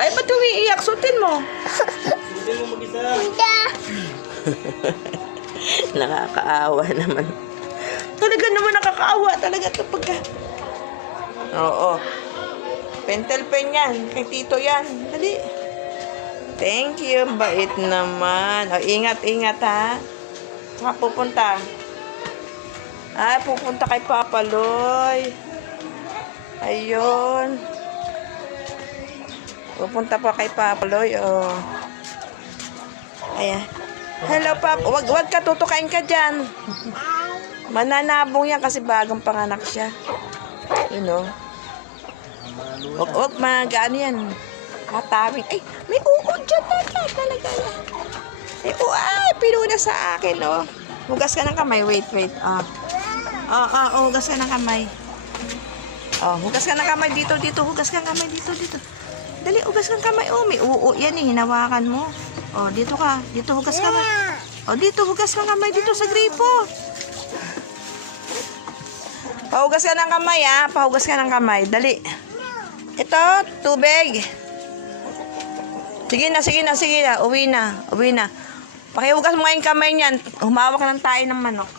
Ay, ba't umiiyak? Sutin mo. Sutin mo mag-isa. Nakakaawa naman. Talaga naman nakakaawa talaga kapag Oo. Pentel pen yan. Kay Tito yan. Dali. Thank you. Bait naman. O, ingat ha. Saka pupunta. Pupunta kay Papa Loy. Ayun. Pupunta pa kay Papa Loy. Oh. Ayan. Hello, Papa. Wag ka, tutukain ka dyan. Mananabong yan kasi bagong panganak siya. You know. Wag mag-ano yan. Katawing. Ay, may uod dyan talaga yan. Ay, pinuna sa akin, oh. Hugas ka ng kamay. Wait. Hugas ka ng kamay. Hugas ka ng kamay dito. Hugas ka ng kamay dito. Dali, hugas ka ng kamay. May uod yan eh. Hinawakan mo. Dito ka. Dito, hugas ka nga. Dito, hugas ka ng kamay dito sa gripo. Pahugas ka ng kamay, Pahugas ka ng kamay. Dali. Ito, tubig. Sige na. Uwi na. Pakihugas mo nga yung kamay niyan. Humawak lang tayo ng manok.